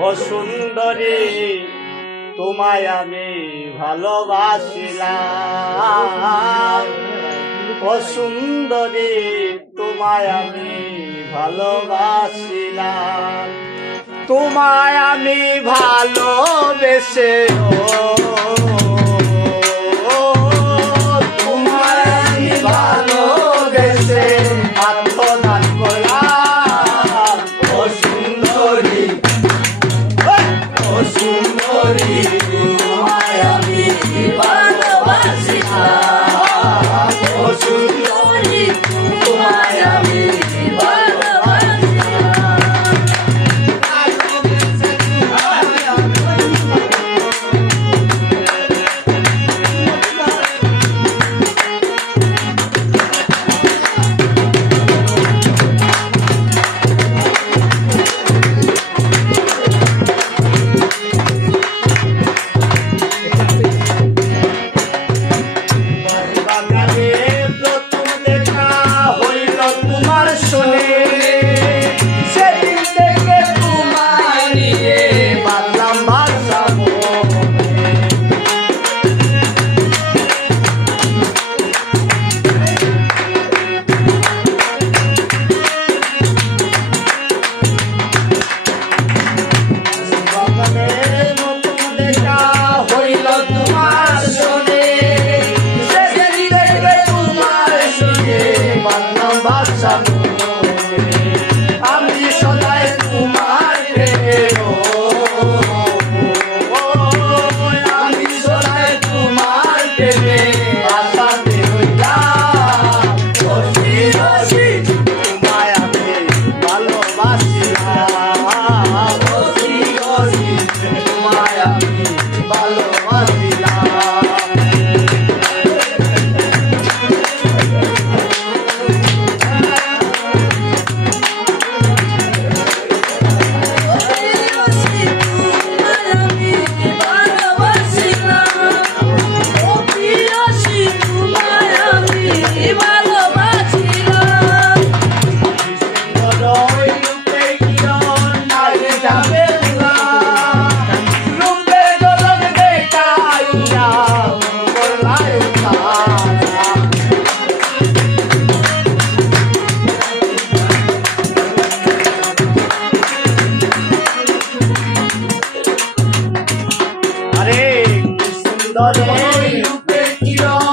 ও তোমায় আমি ভালোবাসিলাম। ও তোমায় আমি ভালোবাসিলাম। তোমায় আমি ভালোবেসে ও Bye. Oh, yeah.